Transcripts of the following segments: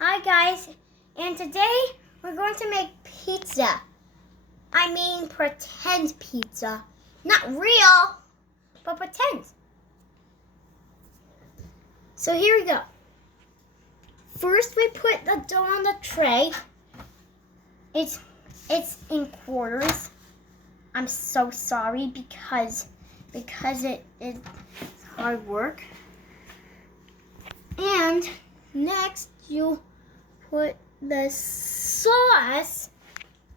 Hi guys, and today we're going to make pizza. I mean pretend pizza. Not real, but pretend. So here we go. First we put the dough on the tray. It's in quarters. I'm so sorry because it's hard work. And next you put the sauce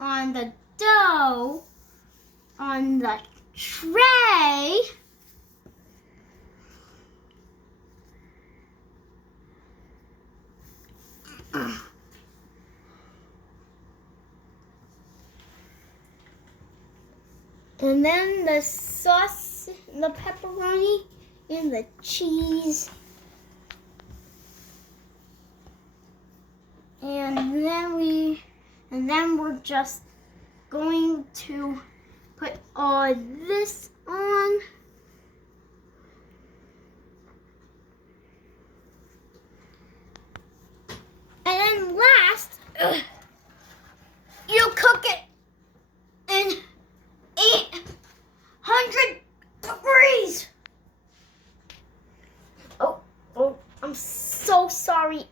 on the dough on the tray. And then the sauce, the pepperoni, and the cheese. And then we're just going to put all this on. And then last, you cook it in 800 degrees. Oh, I'm so sorry.